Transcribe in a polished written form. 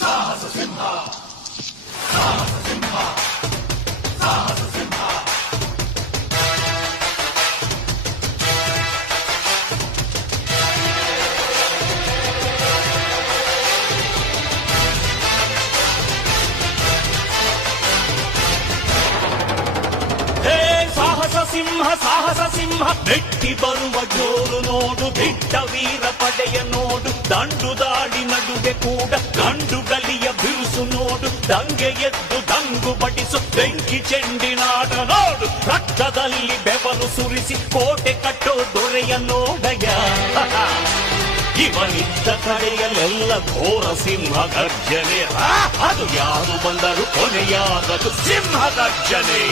ಸಾಹಸ ಸಿಂಹ ಸಾಹಸ ಸಿಂಹ ಸಾಹಸ ಸಿಂಹ ಸಾಹಸ ಸಿಂಹ ಬೆಟ್ಟಿ ಬರುವ ಜೋರು ನೋಡು, ದಿಟ್ಟ ವೀರ ಪಡೆಯ ನೋಡು, ದಂಡು ದಾಡಿ ನಡುವೆ ಕೂಡ ಗಂಡು ಗಲಿಯ ಬಿರುಸು ನೋಡು, ದಂಗೆ ಎದ್ದು ದಂಗು ಬಡಿಸು ಬೆಂಕಿ ಚೆಂಡಿನಾಟ ನೋಡು, ರಕ್ತದಲ್ಲಿ ಬೆವರು ಸುರಿಸಿ ಕೋಟೆ ಕಟ್ಟೋ ದೊರೆಯ ನೋಡಯ. ಇವನಿದ್ದ ಕಡೆಯಲ್ಲೆಲ್ಲ ಘೋರ ಸಿಂಹ ಗರ್ಜನೆ, ಅದು ಯಾರು ಬಂದರು ಕೊನೆಯಾದದು ಸಿಂಹ ಗರ್ಜನೆ.